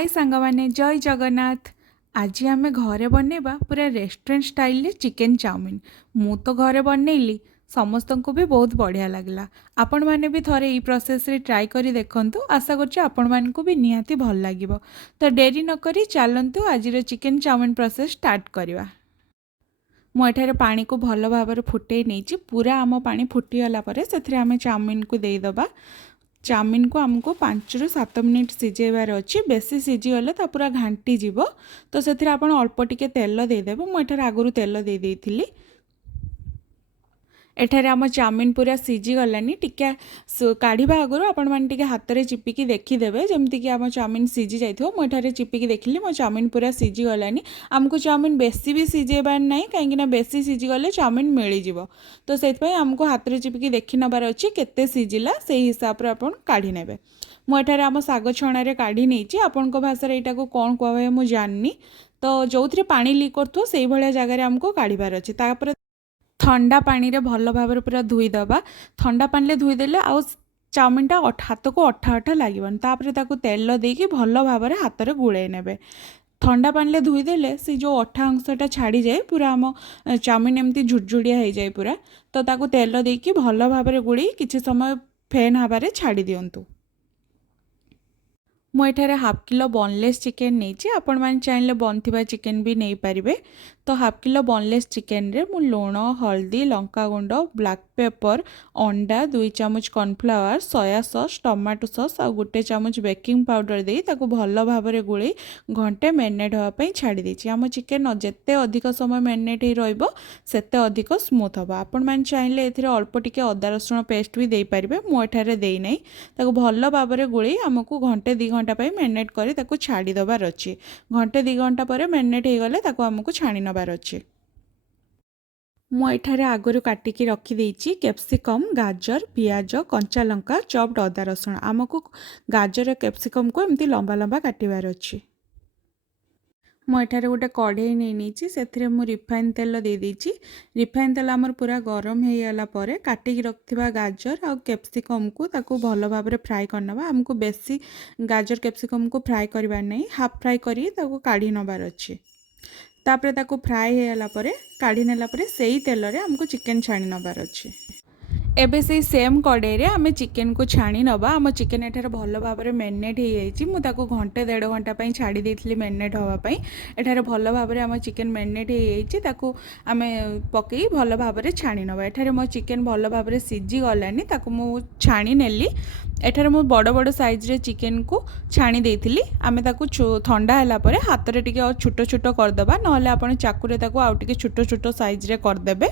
हाय सांगमाने जय जगन्नाथ। आज आम घरे बनैबा पूरा रेस्टोरेंट स्टाइल चिकेन चाउमिन। मु तो घरे बनैली, समस्त को भी बहुत बढ़िया लगला। आपण मैंने भी थोड़े ये प्रोसेस रे ट्राई करी देखंतु। आशा करछि आपण मान को भी निहाती भल लागिबो। तो डेरी न करी चलंतु आज चिकेन चाउमिन प्रोसेस स्टार्ट करवा। मु एठारे पानी को भल भाव फुटे नहीं, पूरा आम पानी फुटीगला से आम चाउमिन को देदबा। चाउमिन को आमको 5 ରୁ 7 मिनिट सिझेबार अच्छी, बेसी सिझीगले तो पूरा घाटी जीव। तो से अल्प टिके तेल देदेवे। मुझे आगुरी तेल दे देइथिली। एठारे आम चाउमिन पूरा सिझी गलानी। टिके काढ़ा आगुरी आपण मैंने टिके हाथ में चिपिकी देखीदेवे जमती कि आम चाउमिन सिझी जाइथिबो। मु एठारे चिपिकी देखिली मो चाउमिन पूरा सिझी गलानी। आमको चाउमिन बेसी भी सिझेबार नहीं, कहीं बेसी सिझीगले चाउमिन मिलीजिव। तो से आमको हाथ में चिपिकी देखी नबार अच्छी केते सिझिला, से हिसाब से आप काढ़ी नेबे। मुझे आम साग छणारे काढ़ी नहीं, आपण भाषा यहाँ को कौन कहे मुझे जाननी। तो जो थे पानी लीक करो से भाया जगह आमको काढ़ार अच्छे। तापर ठंडा पानी रे भल भाव पूरा धोईदबा। ठंडा पानी धोईदेले आउ चाउमिनटा हाथ को अठा अठा लगे। तापर ताकू तेल देकी भल भाव हाथ में गुड़े ने। ठंडा पानी धोईदेले से जो अठा अंशटा छाड़ी जाए, पूरा आम चाउमिन एमती झुरझुड़िया हो जाए पूरा। तो ताकू तेल देकी भल भाव गुड़ी किसी समय फैन हबारे छाड़ी दिंतु। मुझे हाफ किलो बोनलेस चिकेन नहीं, आपण मैंने चाहिए बनथिबा चिकेन भी नहीं पारिबे। तो हाफ किलो बोनलेस चिकेन रे मु लुण, हल्दी, लंका गुंड, ब्लैक पेपर, अंडा, 2 चामच cornflour, soya sauce, tomato sauce और 1 चामच बेकिंग पाउडर दे ताको भल भाव गुले घंटे मैरिनेट होगापी छाड़ी देछि। आम चिकेन जिते अधिक समय मैरिनेट हो रहिबो सेते अधिक स्मूथ हम। आपण मैंने चाहिए एथिरे अल्प टिके अदा रसुण पेस्ट भी दे पारिबे। मु एठारे देई नै। ताको भल भाव गुले आमको घंटे 2 घंटा मैरिनेट करी ताको छाड़ी दबार अच्छी। घंटे 2 घंटा पर मैरिनेट हो गले ताको आमको छाणी नबार अच्छी। मुझे आगुरी काटिकी रखीदे कैप्सिकम, गाजर, पियाज, कंचा लंका, चॉप्ड अदा रसुण। आमको गाजर कैप्सिकम को एमती लंबा लंबा काटिबार अच्छी। मुझे गोटे कढ़ई नहीं से रिफाइन तेल दे देछि। रिफाइन तेल आमर पूरा गरम हो गला काटिकी रखिथिबा गाजर और कैप्सिकम को ताकू भल भाव फ्राए करनबा। आमको बेसी गाजर कैप्सिकम को फ्राए करबार नहीं, हाफ फ्राए करी ताकू काढ़ी नबार अच्छी। तापरे ताकू फ्राए हो गला काढ़ी नेला से तेल रे आमको चिकेन छाणी नबार अच्छी। एबे से सेम कड़े रे आमे चिकेन को छाणी नबा। आम चिकेन एठार भल भाव मैरिनेट हो जाइए। मुझे घंटे 1.5 घंटा छाड़ी देइथिली मैरिनेट होगापाई। एठार भल भाव आम चिकेन मैरिनेट हो जाइए। ताकू आमे पकई भल भाव छाणी नबा। एठार मो चिकेन भल भाव सिझी गलानी, ताकू मु छाणी नेली। एठार मु बड़ बड़ साइज रे चिकेन को छाणी देइथिली। आमे ताकू ठंडा होला परे हाथ रे टिके छोट छोट करदबा, नहले आपण चाकू रे ताकू आउ टिके छोट छोट साइज रे करदेबे।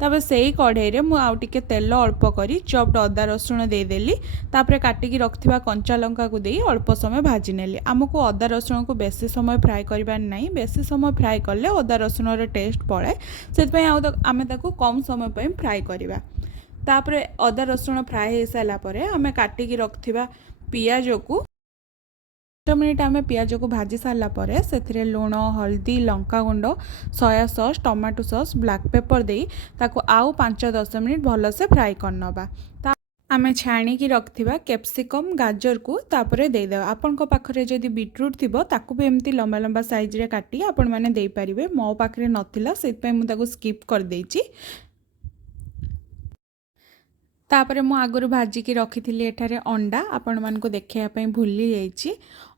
तापर से ही कढ़ई रे मु आउ टिके तेल अल्प करी चॉप्ड अदा रसुण देदेली। तापर काटिकी रखिथिबा कंचा लंका को देई अल्प समय भाजी नेली। आमको अदा रसुण को बेसी समय फ्राए करबार नहीं, बेसी समय फ्राए करले अदा रसुण रे टेस्ट पड़े। सेतपई आमे ताकू कम समय पई फ्राए करबा। तापर अदा रसुण फ्राए हो सारा परे आमे काटिकी रखिथिबा पियाज को 10 मिनिट आम पियाज को भाजी सारापर से लुण, हल्दी, लंका गुंड, soya sauce, tomato sauce, black pepper दे ताको आउ 5-10 मिनिट भलसे फ्राए करनबा। आमे छाणीकी रखिथिबा कैप्सिकम, गाजर को तापरे देदेबा। आपण पाखरे जदि बीटरूट थिबो ताकू भी एमती लंबा लंबा साइज रे काटी आपण माने देई परिबे। मो पाखरे नथिला सेतपई मु ताकू स्किप कर देइची। तापर मु आगुरी भाजिकी रखी एठारे अंडा आपण मानको देखाइबा भूली जाइछि।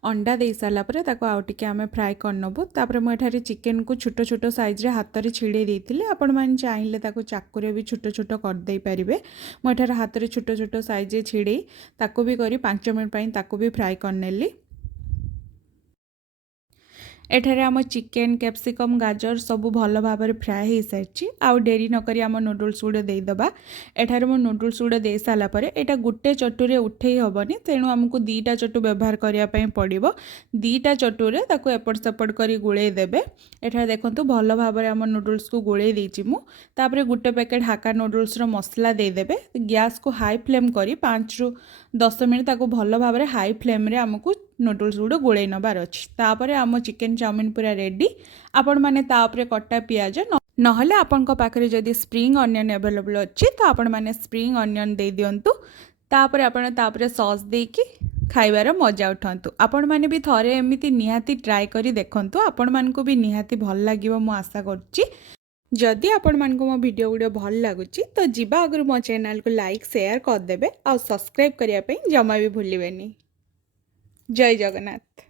अंडा दे सारा पर ताको आउ टिके आमे फ्राए करनबु। तापर मु एठारे चिकेन को छोट छोट साइज रे हाथ रे छिड़े देइथिले। आपण माने चाहिले ताको चाकू रे भी छोट छोट कर देई परिबे। मु एठारे हाथ रे छोट छोट साइज रे छिड़े ताको भी करी 5 मिनिट पई ताको भी फ्राए करनेली। एठारे आम चिकेन, कैप्सिकम, गाजर सब भल भाव फ्राए हो सारी। आउ डेरी नक आम नूडल्स गुड़े देदबा। एठारे मो नूडल्स गुड़े दे सारा पर एटा गोटे चटुरे उठे हेबनी, तेणु आमको 2टा चटु व्यवहार करने पड़ो। 2टा चटुरे ताको एपट सेपट कर गुड़े देबे। एठारे देखंतु भल भाव आम नूडल्स को गुड़े देछि मु। तापरे गोटे पैकेट हाका नूडल्स रो मसला देदेबे। गैस को हाई फ्लेम करी 5 ରୁ 10 मिनिट ताको भल भाव हाई फ्लेम रे आमको नूडल्स गुड़ गोड़े नबार अच्छी। तापर आम चिकेन चाउमिन पूरा रेडी। आपण माने तापरे कटा पियाज नहले आपण पाखरे जदि स्प्रिंग अनियन अवेलेबल अच्छी तो आपण माने स्प्रिंग अनियन दे दियंतु। तापर आपण तापरे सॉस देकी ଖାଇବାର ମଜା ଉଠାନ୍ତୁ। ଆପଣମାନେ ବି ଥରେ ଏମିତି ନିହାତି ଟ୍ରାଏ କରି ଦେଖନ୍ତୁ। ଆପଣମାନଙ୍କୁ ବି ନିହାତି ଭଲ ଲାଗିବ ମୁଁ ଆଶା କରୁଛି। ଯଦି ଆପଣମାନଙ୍କୁ ମୋ ଭିଡ଼ିଓ ଗୁଡ଼ିକ ଭଲ ଲାଗୁଛି ତ ଯିବା ଆଗରୁ ମୋ ଚ୍ୟାନେଲକୁ ଲାଇକ୍ ସେୟାର କରିଦେବେ ଆଉ ସବସ୍କ୍ରାଇବ୍ କରିବା ପାଇଁ ଜମା ବି ଭୁଲିବେନି। ଜୟ ଜଗନ୍ନାଥ।